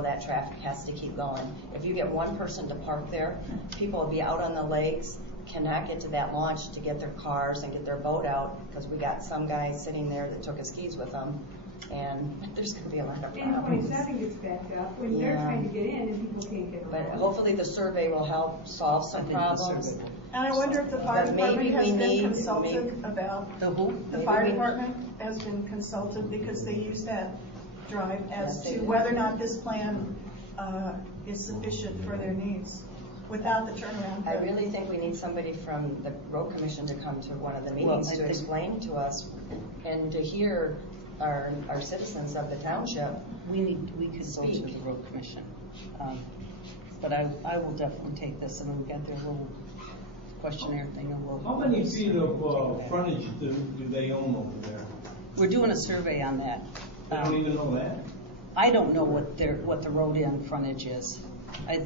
that traffic has to keep going. If you get one person to park there, people will be out on the lakes, cannot get to that launch to get their cars and get their boat out, because we got some guy sitting there that took his keys with him, and there's going to be a lot of problems. And 27 gets backed up when they're trying to get in and people can't get around. But hopefully the survey will help solve some problems. And I wonder if the fire department has been consulted about the fire department has been consulted, because they use that drive as to whether or not this plan is sufficient for their needs without the turnaround. I really think we need somebody from the road commission to come to one of the meetings to explain to us and to hear our citizens of the township. We could go to the road commission, but I will definitely take this, and we'll get their little questionnaire thing. And how many feet of frontage do they own over there? We're doing a survey on that. They don't even know that? I don't know what the road end frontage is. I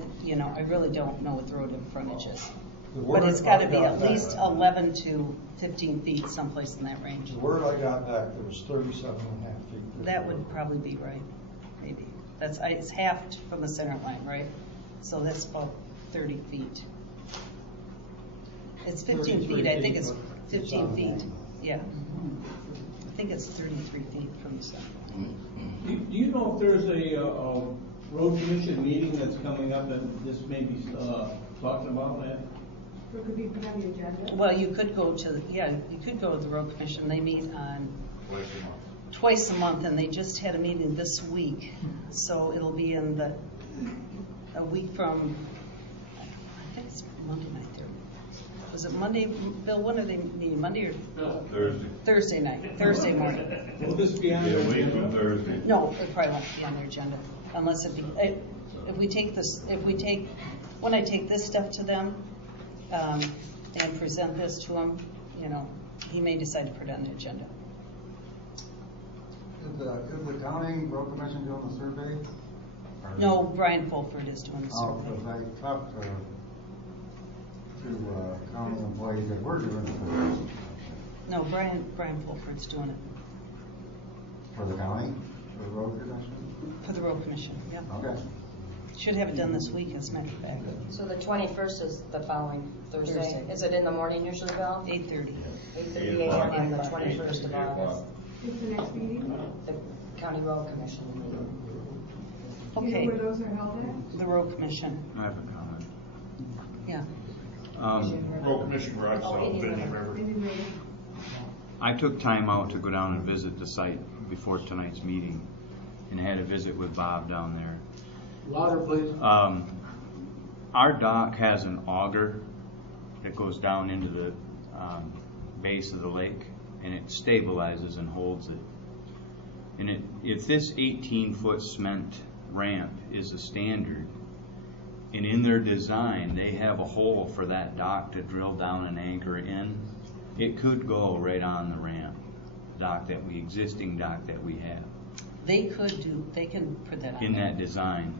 really don't know what the road end frontage is. But it's got to be at least 11 to 15 feet, someplace in that range. The word I got back, there was 37.5 feet. That would probably be right, maybe. It's half from the center line, right? So that's about 30 feet. It's 15 feet. I think it's 15 feet. Yeah. I think it's 33 feet from the center line. Do you know if there's a road commission meeting that's coming up that this may be talking about that? Or could be put on the agenda? Well, you could go to the road commission. They meet on twice a month, and they just had a meeting this week. So it'll be in a week from, I think it's Monday night there. Was it Monday, Bill? When are they meeting? Monday or Thursday? Thursday night, Thursday morning. Will this be on the agenda? Thursday. No, it probably won't be on their agenda unless when I take this stuff to them and present this to them, he may decide to put it on the agenda. Is the county road commission doing the survey? No, Brian Fulford is doing the survey. Because I talked to county employees that were doing it. No, Brian Fulford's doing it. For the county? For the road commission? For the road commission, yeah. Okay. Should have it done this week, as a matter of fact. So the 21st is the following Thursday. Is it in the morning usually, Bill? 8:30. 8:30 a.m. on the 21st of August. What's the next meeting? The county road commission meeting. Okay. Do you know where those are held at? The road commission. I have a comment. Yeah. Road commission garage sale, Indian River. I took time out to go down and visit the site before tonight's meeting, and had a visit with Bob down there. Louder, please. Our dock has an auger that goes down into the base of the lake, and it stabilizes and holds it. And if this 18-foot cement ramp is a standard, and in their design they have a hole for that dock to drill down and anchor in, it could go right on the ramp existing dock that we have. They can put that on in that design,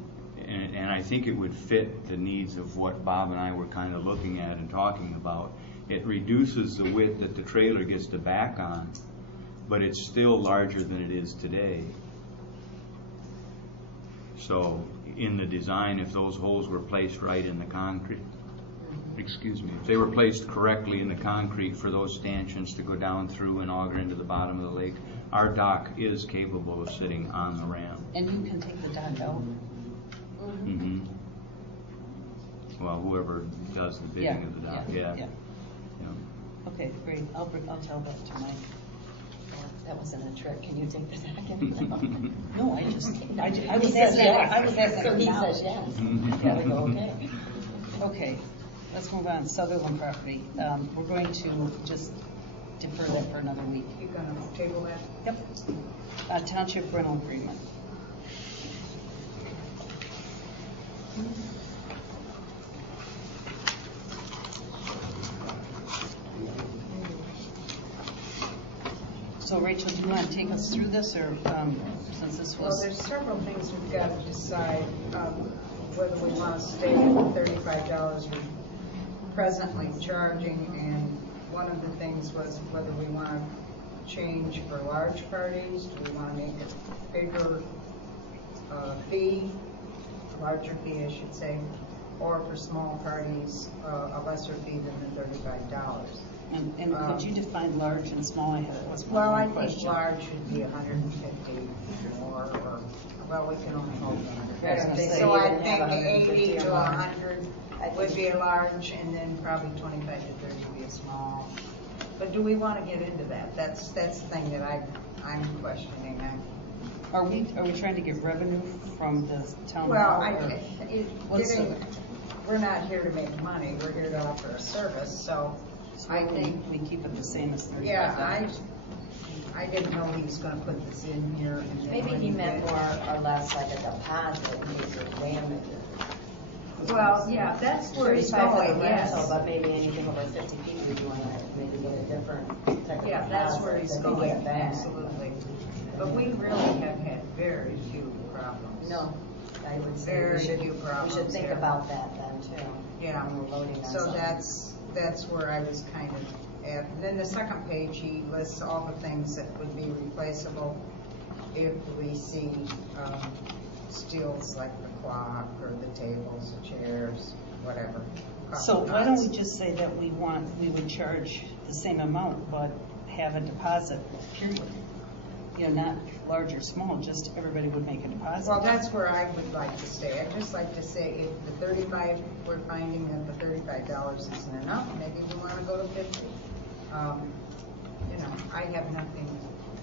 and I think it would fit the needs of what Bob and I were kind of looking at and talking about. It reduces the width that the trailer gets to back on, but it's still larger than it is today. So in the design, if those holes were placed right in the concrete, if they were placed correctly in the concrete for those stanchions to go down through and auger into the bottom of the lake, our dock is capable of sitting on the ramp. And you can take the dock out? Mm-hmm. Well, whoever does the bidding of the dock, yeah. Okay, great. I'll tell that to Mike. That wasn't a trick. Can you take the second? No, I was asking. So he says yes. Yeah, we go, okay. Okay, let's move on. Sutherland property. We're going to just defer that for another week. You're going to table that? Yep. Township rental agreement. So Rachel, do you want to take us through this, or since this was? Well, there's several things we've got to decide whether we want to stay at the $35 we're presently charging, and one of the things was whether we want to change for large parties. Do we want to make it bigger fee larger fee, I should say, or for small parties, a lesser fee than the $35. And could you define large and small? That was Well, my I think question. large should be 150 or well, we can only hold 100. I was gonna say, So you I can have think 150 80 or to more. 100 would be a large, and then probably 25 to 30 would be a small. But do we want to get into that? That's the thing that I'm questioning. Are we trying to get revenue from the town Well, hall? we're not here to make money. We're here to offer a service. So I think we keep it the same as 35. yeah, I didn't know he was going to put this in here. And then Maybe when he you meant get- more or less like a deposit in case there's damage. Well, yeah, that's where he's 35 for the going, rental, yes. but maybe anything over 50 feet, we want to maybe get a different type of Yeah, that's deposit where he's that they going, get back. absolutely. But we really have had very few problems. No, I would say Very we should, few problems we should think there. about that then too. Yeah, When we're voting on so something. that's where I was kind of at. And then the second page, he lists all the things that would be replaceable if we see steals like the clock or the tables, the chairs, whatever. So why don't we just say that we would charge the same amount, but have a deposit, period? You know, not large or small, just everybody would make a deposit. Well, that's where I would like to stay. I'd just like to say if the 35, we're finding that the $35 isn't enough, maybe we want to go to 50. You know, I have nothing.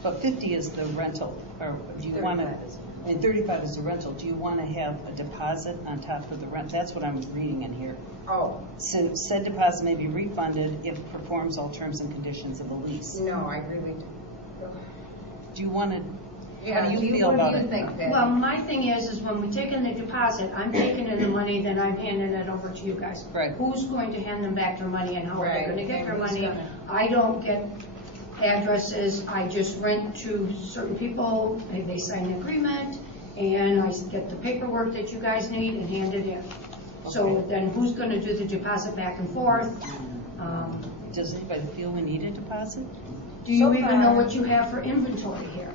But 50 is the rental, or do you want to, 35 is- and 35 is the rental, do you want to have a deposit on top of the rent? That's what I'm reading in here. Oh, So said deposit may be refunded if it performs all terms and conditions of the lease. no, I really do. Do you want to, Yeah, how do you feel about What do it? you think, Patty? Well, my thing is when we take in the deposit, I'm taking in the money, then I'm handing it over to you guys. Right. Who's going to hand them back their money and how are they Right. going to get their And who's money? gonna- I don't get addresses, I just rent to certain people, they sign an agreement, and I get the paperwork that you guys need and hand it in. So Okay. then who's going to do the deposit back and forth? Does anybody feel we need a deposit? Do you So even know far- what you have for inventory here?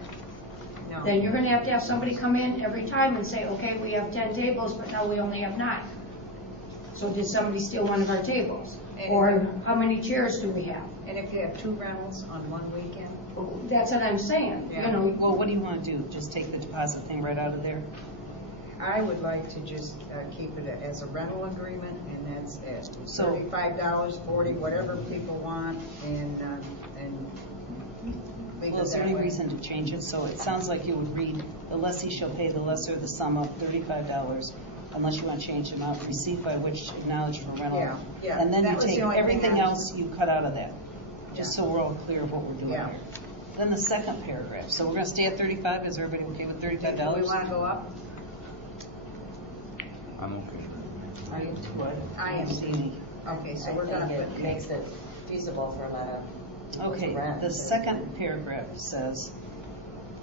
No. Then you're gonna have somebody come in every time and say, okay, we have 10 tables, but now we only have 9. So did somebody steal one of our tables? Or how many chairs do we have? And if you have 2 rentals on one weekend? That's what I'm saying, Yeah. you know. Well, what do you want to do? Just take the deposit thing right out of there? I would like to just keep it as a rental agreement, and that's it. So- $35, $40, whatever people want, and leave Well, it is there that any way. reason to change it? So it sounds like you would read, the lessee shall pay the lessor the sum of $35 unless you want to change the amount received by which acknowledged for rental. Yeah, yeah, And then that you was the take only thing everything I- else you cut out of that, just Yeah. so we're all clear of what we're doing Yeah. here. Then the second paragraph. So we're going to stay at 35. Is everybody okay with Do we $35? want to go up? I'm okay. Are you what? I am. Okay, so we're I going think to it put. makes it feasible for a lot of Okay, rent. the second paragraph says,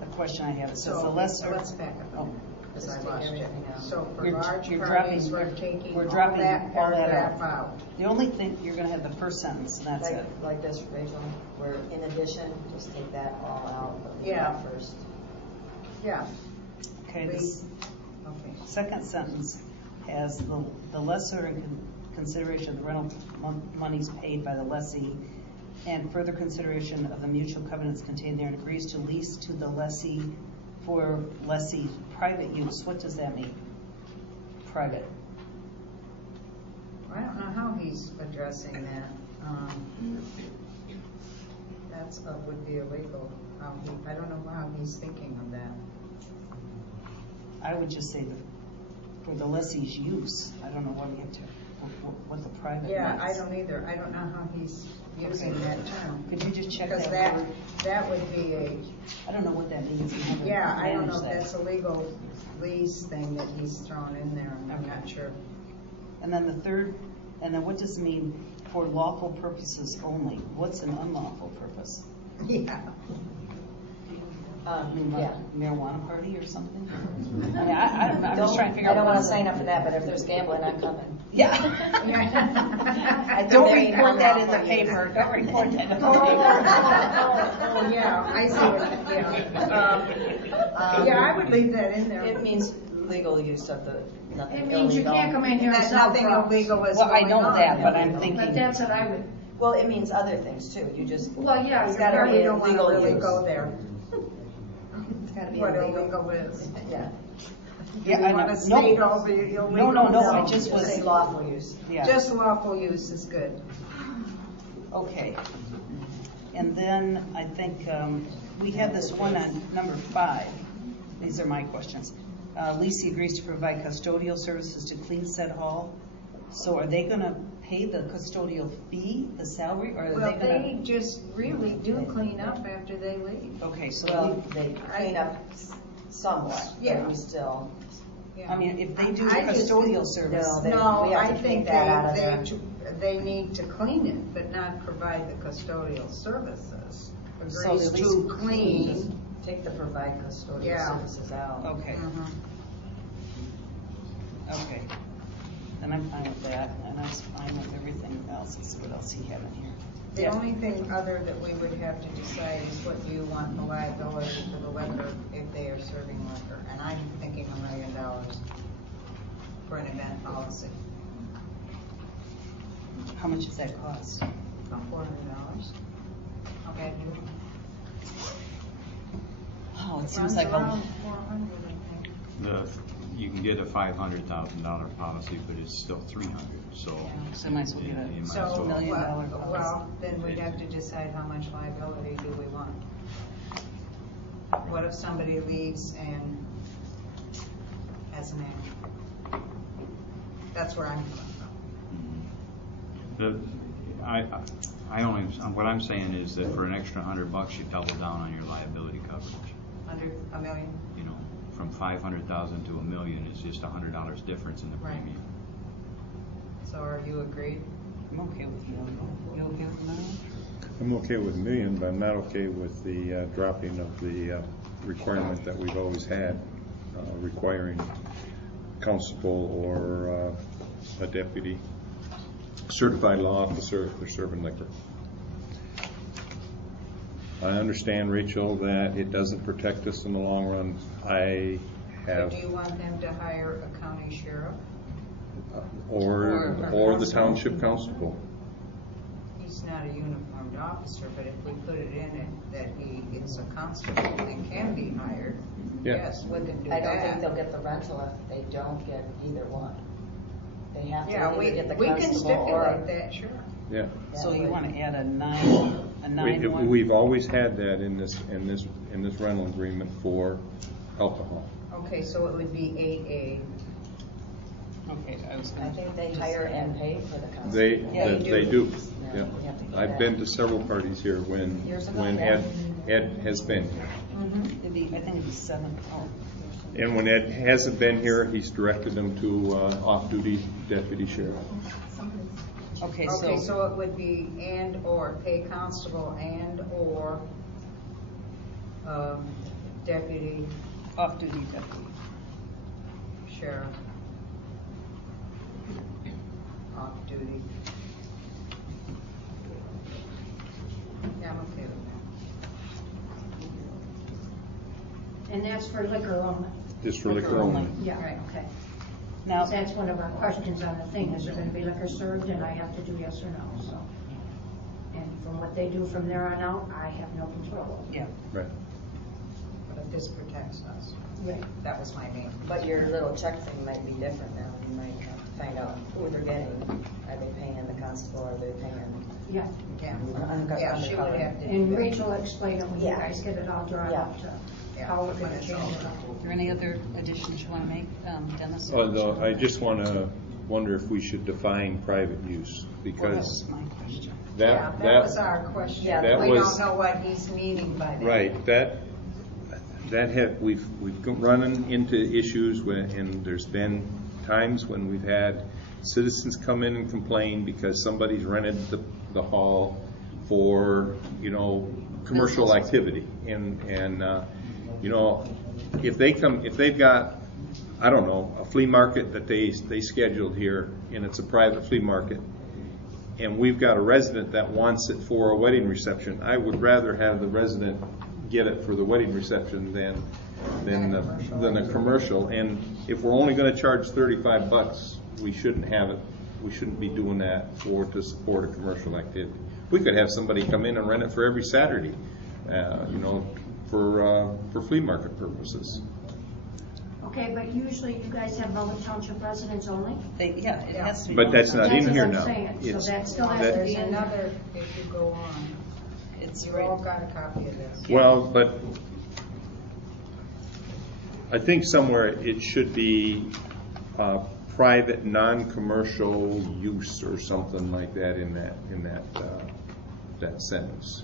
a question I have, it says the So lesser. let's back up a Oh. minute, because I Just lost take you. everything out. So for You're- large you're parties, dropping- we're taking we're all dropping that all that paragraph out. out. The only thing, you're going to have the first sentence, and that's it. Like this, Rachel, where in addition, just take that all out, but leave Yeah. that first. Yeah, Okay, please. this Okay. second sentence has the lesser in consideration of the rental monies paid by the lessee and further consideration of the mutual covenants contained there and agrees to lease to the lessee for lessee private use. What does that mean? Private. I don't know how he's addressing that. That's would be illegal. I don't know how he's thinking of that. I would just say for the lessee's use. I don't know what you have to, what the private Yeah, means. I don't either. I don't know how he's using Okay. that term. Could you just check Because that word? that would be a, I don't know what that means. and how to yeah, I don't know manage if that's a legal lease thing that he's thrown in there. I'm Okay. not sure. And then the third, and then what does it mean for lawful purposes only? What's an unlawful purpose? Yeah. I mean, like Yeah. marijuana party or something? I mean, I'm just trying to figure out. I don't what want to is sign it. up for that, but if there's gambling, I'm coming. Yeah. I Don't think they report that in the unlawful use. paper. Don't report that in the Oh, paper. oh, yeah, I see what, yeah. Yeah, I would leave that in there. It means legal use of the, nothing It means you illegal. can't come in here and That sell nothing drugs. illegal is Well, I going know on. that, but I'm But thinking, that's what I would, Well, it means other things too, you just. well, yeah, It's you're gotta probably be a don't want to legal really use. go there. It's gotta be What illegal. illegal is. Yeah. yeah, You I want know. to state all the illegal? No, I just was, Say lawful use. yeah. Just lawful use is good. Okay. And then I think we had this one on number 5. These are my questions. Lessee agrees to provide custodial services to clean said hall. So are they going to pay the custodial fee, the salary, or are Well, they going they just really do clean up after they leave. to? Okay, so Well, they clean up somewhat, Yeah. but we still. I mean, if they do I just- custodial service, No, they- No, we have I to take think that out of they need to clean it, but not provide the custodial services. So Agrees at least to clean. Take the provide custodial Yeah. services out. okay, Mhm. okay. Then I'm fine with that, and I'm fine with everything else. Let's see what else he had in here. The Yeah. only thing other that we would have to decide is what you want the liability for the liquor if they are serving liquor. And I'm thinking $1 million for an event policy. How much does that cost? About $400. Okay. Oh, it Runs seems like around a, 400, I think. You can get a $500,000 policy, but it's still $300, so. so I might as well get you a might as So, well- $1 million well, policy. well, then we'd have to decide how much liability do we want. What if somebody leaves and has an animal? That's where I'm coming from. What I'm saying is that for an extra $100, you double down on your liability coverage. Under $1 million? You know, from 500,000 to $1 million is just $100 difference in the Right. premium. So are you agreed? I'm okay with you. You okay with that? I'm okay with $1 million, but I'm not okay with the dropping of the requirement that we've always had, requiring constable or a deputy, certified law officer if they're serving liquor. I understand, Rachel, that it doesn't protect us in the long run. I So have, do you want them to hire a county sheriff? or the township constable. He's not a uniformed officer, but if we put it in it that he is a constable and can be hired, Yeah. yes, we can do I don't think that. they'll get the rental if they don't get either one. They have to Yeah, either get the we can constable or. stipulate that, sure. Yeah. So you want to add a 9-1? We've always had that in this rental agreement for alcohol. Okay, so it would be 8A. Okay, I was I going to. think they hire and pay for the constable. They do. Yeah, Yeah. we have to do I've that. been to several parties here Years ago, when yeah. Ed has been here. It'd be, I think it'd be 7. Oh. And when Ed hasn't been here, he's directed them to off-duty deputy sheriff. Okay, Okay, so, so it would be and/or pay constable and/or deputy off-duty deputy. sheriff off duty. Yeah, I'm okay with that. and that's for liquor only. Just for liquor only. Yeah, Right. okay. Now, That's one of our questions on the thing, is there going to be liquor served, and I have to do yes or no, so. And from what they do from there on out, I have no control. yeah, Right. But this protects us. Right. That was my main. But your little check thing might be different now. You might have to find out who they're getting. Are they paying the constable or are they paying? Yeah, Yeah, she would have to. and do that. Rachel explained it when you Yeah. guys get it all drawn Yeah. up to Yeah. how we're going When to it's change all it all. are there any other additions you want to make, Dennis? Although I just want to wonder if we should define private use, Well, that because was my question. Yeah, that was our question. Yeah, that We was- don't know what he's meaning by that. right, we've run into issues and there's been times when we've had citizens come in and complain because somebody's rented the hall for, commercial activity. And if they've got, I don't know, a flea market that they scheduled here and it's a private flea market, and we've got a resident that wants it for a wedding reception, I would rather have the resident get it for the wedding reception than a commercial. And if we're only going to charge $35, we shouldn't have it. We shouldn't be doing that to support a commercial activity. We could have somebody come in and rent it for every Saturday, for flea market purposes. Okay, but usually you guys have Mullet Township residents only? It has to be. But that's not in here now. So that still has to There's be in there. another, if you go on, It's you right. all got a copy of this. Well, but I think somewhere it should be private, non-commercial use or something like that in that sentence.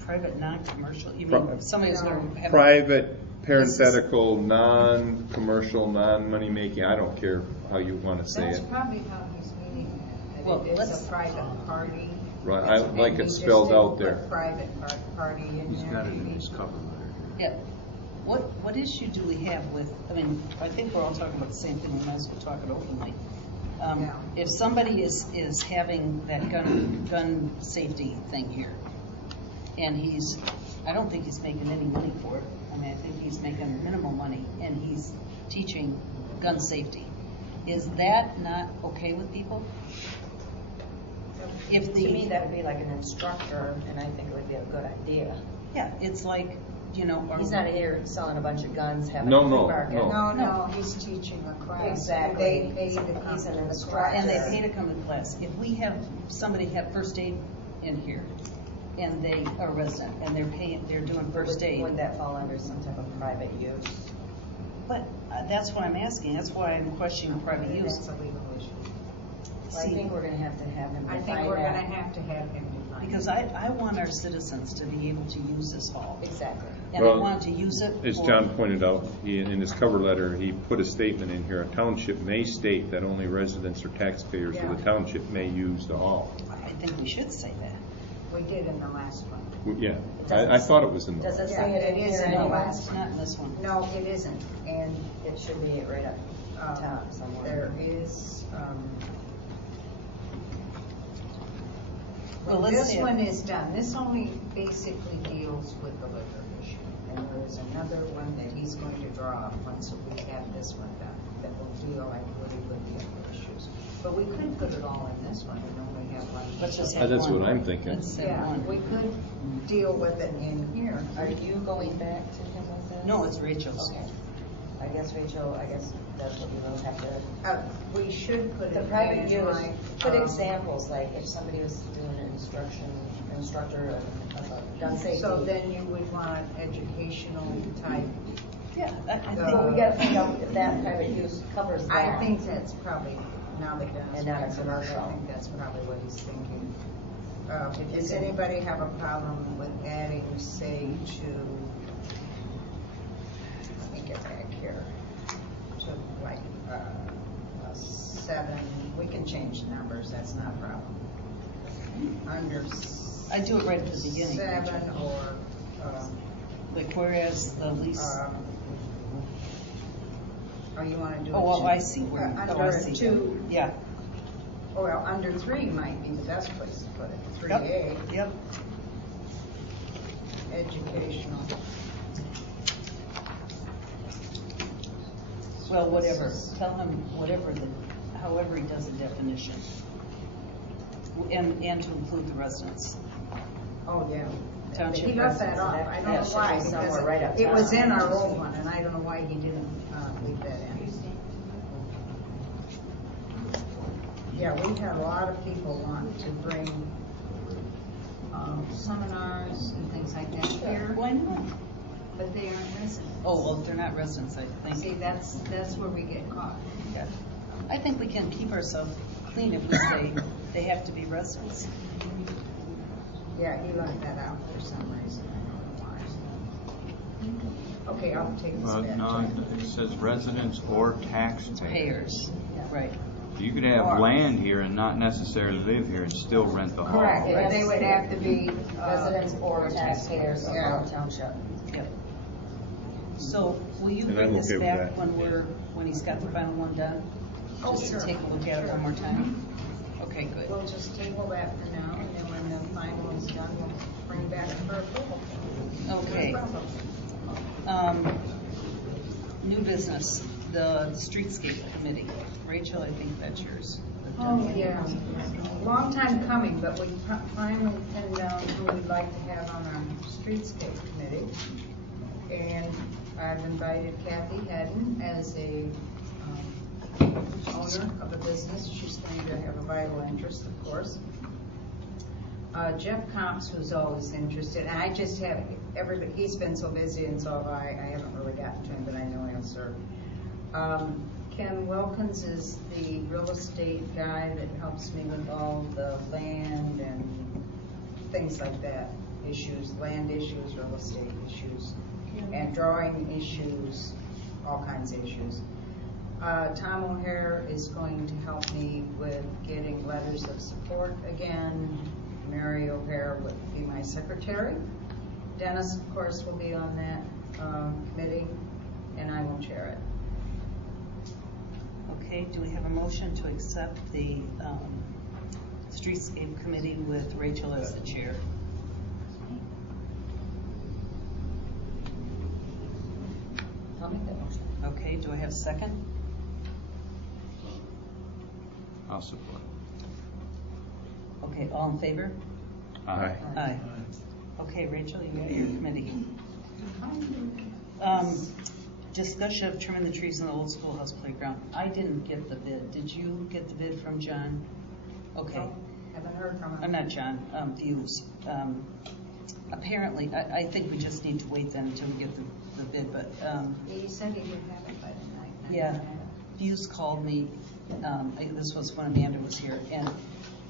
Private, non-commercial, you mean somebody who's going to have. Private, parenthetical, non-commercial, non-money making. I don't care how you want to say That's it. probably how he's meaning it. Well, It is let's- a private party. Right, I like And it he just spelled didn't out put there. Private party in there. He's got it in his cover letter. Yeah. What issue do we have with, I think we're all talking about the same thing, we might as well talk it openly. Yeah. If somebody is having that gun safety thing here, and I don't think he's making any money for it. I think he's making minimal money, and he's teaching gun safety. Is that not okay with people? To me, that would be like an instructor, and I think it would be a good idea. Yeah, it's like, He's not here selling a bunch of guns, having No, a flea no, market. no. No, he's teaching a class. Exactly. They pay to come He's an to the instructor. class. and they pay to come to class. If we have somebody have first aid in here, and they are a resident, and they're doing first aid. Would that fall under some type of private use? But that's what I'm asking. That's why I'm questioning private use. That's a legal issue. Well, I think we're going to have to have him I define think we're going to that. have to have him define. Because I want our citizens to be able to use this hall. Exactly. And I want to use it As for- John pointed out, in his cover letter, he put a statement in here, a township may state that only residents or taxpayers of the township may use the hall. I think we should say that. We did in the last one. Yeah, I thought it was in Does the, it say it in is here in the anywhere? last Not in this one. No, it isn't. And It should be right up top somewhere. there is, Well, when let's this see. one is done, this only basically deals with the liquor issue. And there is another one that he's going to draw up once we have this one done, that will deal, I believe, with the other issues. But we could put it all in this one and only have one. Let's just have that's one. what I'm thinking. Let's have Yeah, one. we could deal with it in here. Are you going back to him with this? No, it's Rachel's. Okay. Rachel, that's what we will have to. We should put it The in private use, like, put examples, like if somebody was doing an instructor of a gun safety. So then you would want educational type. Yeah, I think. Well, we gotta find out if that private use covers that. I think that's probably, now that Dennis And not a brings it up, commercial. I think that's probably what he's thinking. Does anybody have a problem with adding, say, let me get back here, to like 7, we can change numbers, that's not a problem. Under I do it right at the beginning. 7 or, Like whereas the lease. or you want to do it? Oh, well, to- I see where. I Under see. 2, Yeah. or under 3 might be the best place to put it, Yep. 3A, Yep. educational. Well, whatever. Tell him however he does the definition. And to include the residents. Oh, yeah. Township He left that residents, off, I that don't know should why, be somewhere because right up it was top. in our old one, and I don't know why he didn't leave that in. Yeah, we had a lot of people want to bring seminars and things like that here, Why not? but they aren't residents. Oh, well, if they're not residents, I think. See, that's where we get caught. Yeah. I think we can keep ourselves clean if we say they have to be residents. Yeah, he left that out for some reason, I don't know why. Okay, I'll take this back. No, it says residents or taxpayers. Payers, right. You could have land here and not necessarily live here and still rent the hall. Correct, but they would have to be Residents or taxpayers of Yeah. our township. Yep. So will you And bring I'm this okay with back that. when he's got the final one done? Oh, Just sure. to take a look at it one more time? Okay, good. We'll just table that for now, and then when the final is done, we'll bring it back for approval. Okay. No problem. New business, the Streetscape Committee. Rachel, I think that's yours. Oh, yeah. Long time coming, but we finally pinned down who we'd like to have on our Streetscape Committee. And I've invited Kathy Hedden as a owner of a business. She's going to have a vital interest, of course. Jeff Comps, who's always interested, and I just have everybody. He's been so busy, and so have I haven't really gotten to him, but I know he'll serve. Ken Wilkins is the real estate guy that helps me with all the land and things like that issues, land issues, real estate issues, and drawing issues, all kinds of issues. Tom O'Hare is going to help me with getting letters of support again. Mary O'Hare would be my secretary. Dennis, of course, will be on that committee, and I will chair it. Okay, do we have a motion to accept the Streetscape Committee with Rachel as the chair? I'll make that motion. Okay, do I have a second? I'll support. Okay, all in favor? Aye. Aye. Okay, Rachel, you got your committee. Discussion of trimming the trees in the old schoolhouse playground. I didn't get the bid. Did you get the bid from John? Okay. No, haven't heard from him. I'm not John, Views. Apparently, I think we just need to wait then until we get the bid, but. He said he would have it by tonight. Yeah, Views called me, this was when Amanda was here, and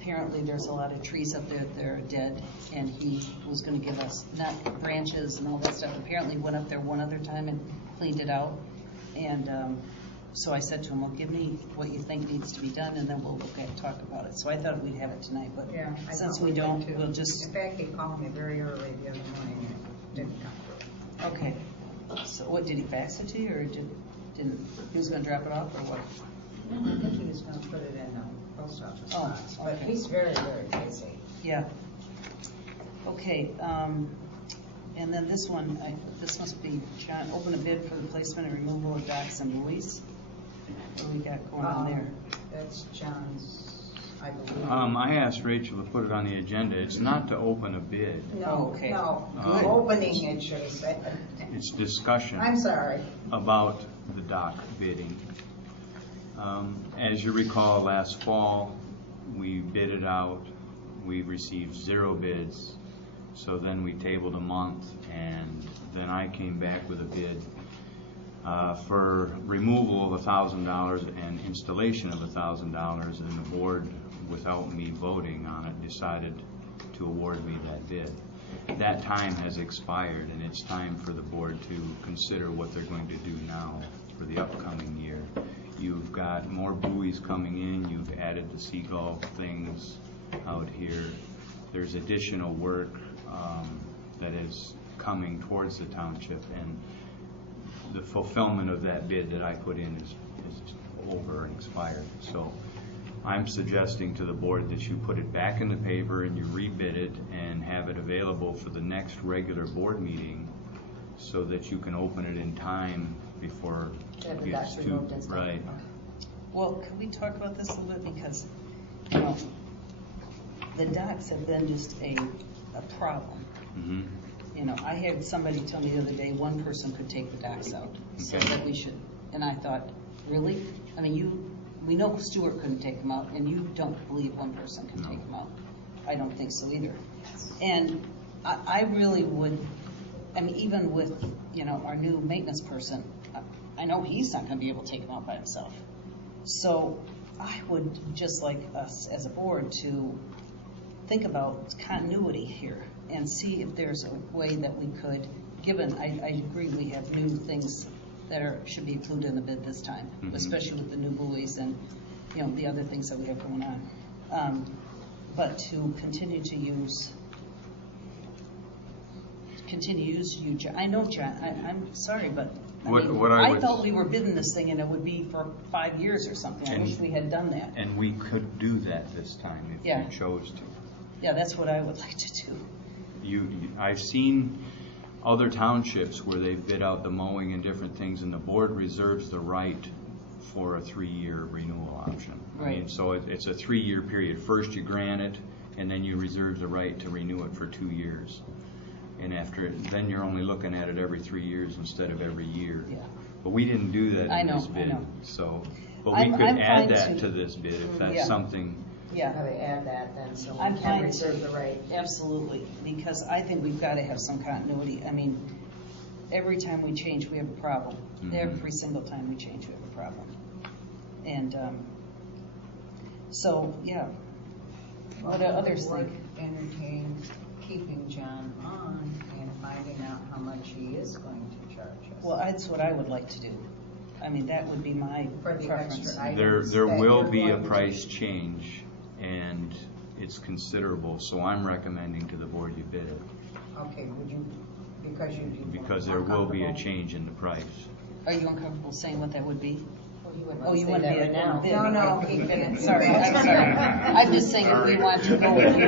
apparently there's a lot of trees up there that are dead, and he was gonna give us, not branches and all that stuff, apparently went up there one other time and cleaned it out, and so I said to him, well, give me what you think needs to be done, and then we'll look at, talk about it. So I thought we'd have it tonight, but Yeah, since we don't, we'll just. In fact, he called me very early the other morning and didn't come through. Okay, so what, did he fax it to you, or didn't, he was gonna drop it off, or what? I think he was going to put it in the post office box, but okay. he's very, very busy. Yeah. Okay, and then this one, this must be John, open a bid for the placement and removal of docks and buoys. What do we got going on there? That's John's, I believe. I asked Rachel to put it on the agenda. It's not to open a bid. No, okay. no, Good. opening it should have said. It's discussion. I'm sorry. About the dock bidding. As you recall, last fall, we bid it out. We received 0 bids. So then we tabled a month, and then I came back with a bid for removal of $1,000 and installation of $1,000, and the board, without me voting on it, decided to award me that bid. That time has expired, and it's time for the board to consider what they're going to do now for the upcoming year. You've got more buoys coming in. You've added the seagull things out here. There's additional work that is coming towards the township, and the fulfillment of that bid that I put in is over and expired. So I'm suggesting to the board that you put it back in the paper and you rebid it and have it available for the next regular board meeting so that you can open it in time before Have the it gets docks too, removed and stuff. right. Well, can we talk about this a little bit, because, you know, the docks have been just a problem. Mm-hmm. You know, I had somebody tell me the other day one person could take the docks out, so Okay. that we should, and I thought, really? I mean, we know Stuart couldn't take them out, and you don't believe one person can take them out. I don't think so either. And I really would, I mean, even with, you know, our new maintenance person, I know he's not going to be able to take them out by himself. So I would just like us as a board to think about continuity here and see if there's a way that we could, given, I agree we have new things that should be included in the bid this time, especially with the new buoys and, you know, the other things that we have going on. But to continue to use you, John. I know, John, I'm sorry, but I thought we were bidding this thing and it would be for 5 years or something. I wish we had done that. And we could do that this time if Yeah. we chose to. Yeah, that's what I would like to do. I've seen other townships where they bid out the mowing and different things, and the board reserves the right for a 3-year renewal option. I mean, Right. so it's a 3-year period. First you grant it, and then you reserve the right to renew it for 2 years. And then you're only looking at it every 3 years instead of every year. Yeah. But we didn't do that I in know, this bid. I know. So, but we I'm could fine add that to- to this bid if that's Yeah. something. Yeah. Probably add that then, so I'm we fine can reserve to- the right. Absolutely, because I think we've got to have some continuity. I mean, every time we change, we have a problem. Mhm. Every single time we change, we have a problem. And so, yeah. What do others think? Entertain keeping John on and finding out how much he is going to charge us. Well, that's what I would like to do. I mean, that would be my For the preference. extra items There that will you're be a going to- price change, and it's considerable, so I'm recommending to the board you bid it, Okay, would you, because you. because there will be a change in the price. Are you uncomfortable saying what that would be? Well, you wouldn't Oh, want you to say want to that be right a now. bid? No, Okay. no. Sorry, I'm sorry. I'm just saying if we want to go with you.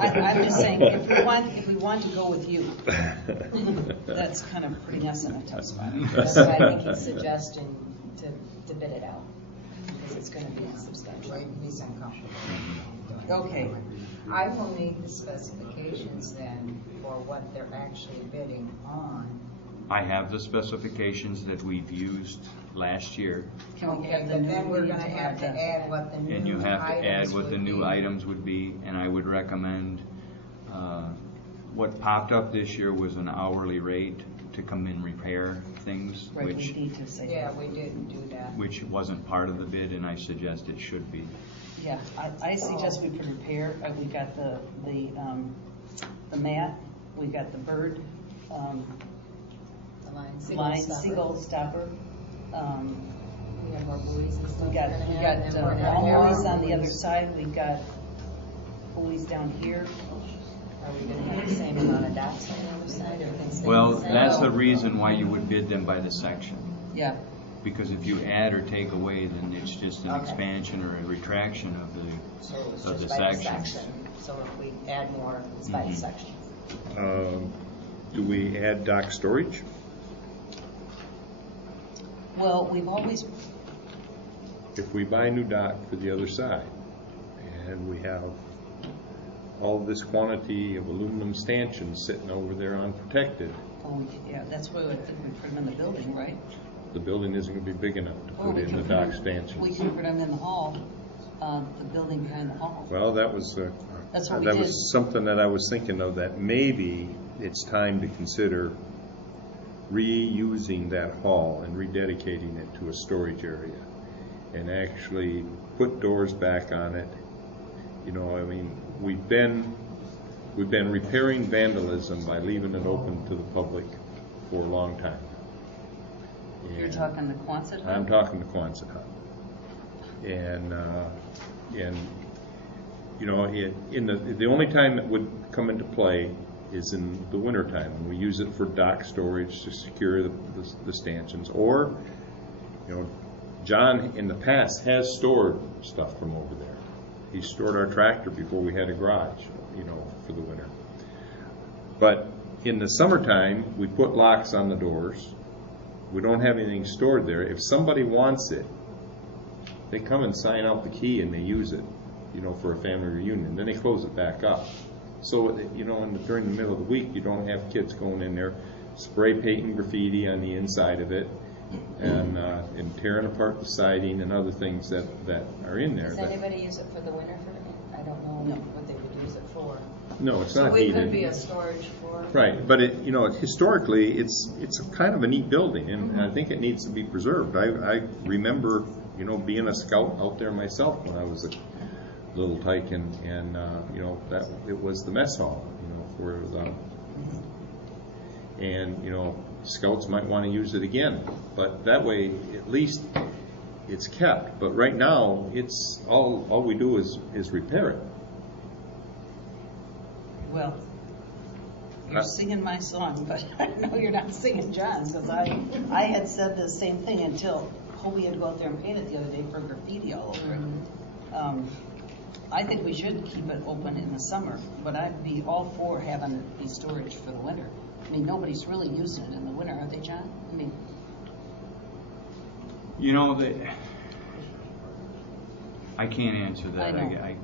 I'm just saying if we want to go with you, that's kind of putting us in a tough spot. That's why I think he's suggesting to bid it out, because it's going to be substantial. Right, he's uncomfortable. Okay. I will need the specifications then for what they're actually bidding on. I have the specifications that we've used last year, Can we Okay, add the but new? then we're we need gonna have to the- add what the new items and you have to add what the would new be. items would be, and I would recommend, what popped up this year was an hourly rate to come in repair things, Right, we which need to say Yeah, that. we didn't do that. wasn't part of the bid, and I suggest it should be. Yeah, I suggest we could repair, we got the mat, we got the bird, The line, seagull stopper. We have more buoys and stuff. We got, we're gonna have, and we're gonna all have buoys more on the other buoys. side, we got buoys down here. Are we going to have the same amount of docks on the other side? Everything's staying Well, the same? that's the reason why you would bid them by the section. Yeah, Because if you add or take away, then it's just an Okay. expansion or a retraction of So it's the just by the sections. section. So if we add more, it's by the Mhm. section. Do we add dock storage? well, we've always, If we buy a new dock for the other side, and we have all this quantity of aluminum stanchions sitting over there unprotected, yeah, that's why I think we put them in the building, right? the building isn't going to be big enough to Or put we in can the put dock them- stanchions. We can put them in the hall, the building behind the hall. Well, that was That's what we that did. was something that I was thinking of, that maybe it's time to consider reusing that hall and rededicating it to a storage area, and actually put doors back on it. You know, I mean, we've been repairing vandalism by leaving it open to the public for a long time. You're And talking the Quonset hut? I'm talking the Quonset hut. And you know, in the only time it would come into play is in the wintertime, when we use it for dock storage to secure the stanchions. Or, you know, John in the past has stored stuff from over there. He stored our tractor before we had a garage, you know, for the winter. But in the summertime, we put locks on the doors. We don't have anything stored there. If somebody wants it, they come and sign out the key and they use it, you know, for a family reunion. Then they close it back up. So, you know, during the middle of the week, you don't have kids going in there, spray painting graffiti on the inside of it, and tearing apart the siding and other things that are in there. Does anybody use it for the winter? I don't know what they would use it for. No, it's So not we heated. could be a storage for. Right, but it, you know, historically, it's a kind of a neat building, and I think it needs to be preserved. I remember, you know, being a scout out there myself when I was a little tyke, and you know, that it was the mess hall, you know, for and you know, scouts might want to use it again, but that way at least it's kept. But right now, it's all we do is repair it. Well, you're singing my song, but I know you're not singing John's, because I had said the same thing until Hobie had to go out there and paint it the other day for graffiti all over it. I think we should keep it open in the summer, but I'd be all for having it be storage for the winter. I mean, nobody's really using it in the winter, are they, John? I mean, You know, I can't answer that. I know.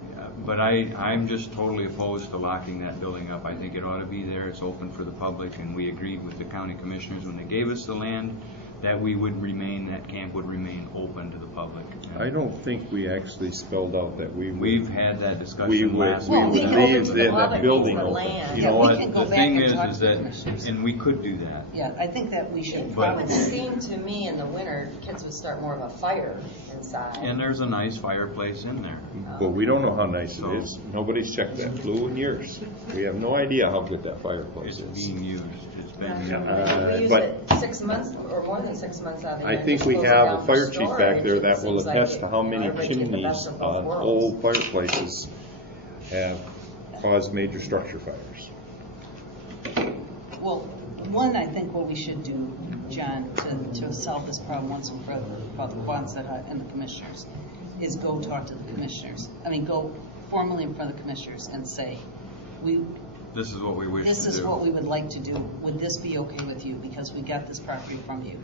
But I'm just totally opposed to locking that building up. I think it ought to be there. It's open for the public, and we agreed with the county commissioners when they gave us the land that that camp would remain open to the public. I don't think we actually spelled out that We've had that discussion we would last week. leave that public building means the open. land. You Yeah, know we what, can go the back thing and talk is to the that, commissioners. and we could do that. yeah, I think that we should But- It would seem to me in the winter, kids would start more of a fire inside. And there's a nice fireplace in there. But we don't know how nice So- it is. Nobody's checked that flue in years. We have no idea how good that fireplace It's is. being used. It's been used. We use but- it 6 months or more than 6 months out of the I year. think Just we close it have down a for fire chief back storage. there It that will seems like attest to how it- many everybody get the chimneys best of both on worlds. old fireplaces have caused major structure fires. Well, one, I think what we should do, John, to solve this problem once and for all about the Quonset hut and the commissioners, is go talk to the commissioners. I mean, go formally in front of the commissioners and say, This is what we wish to do. this is what we would like to do. Would this be okay with you? Because we got this property from you.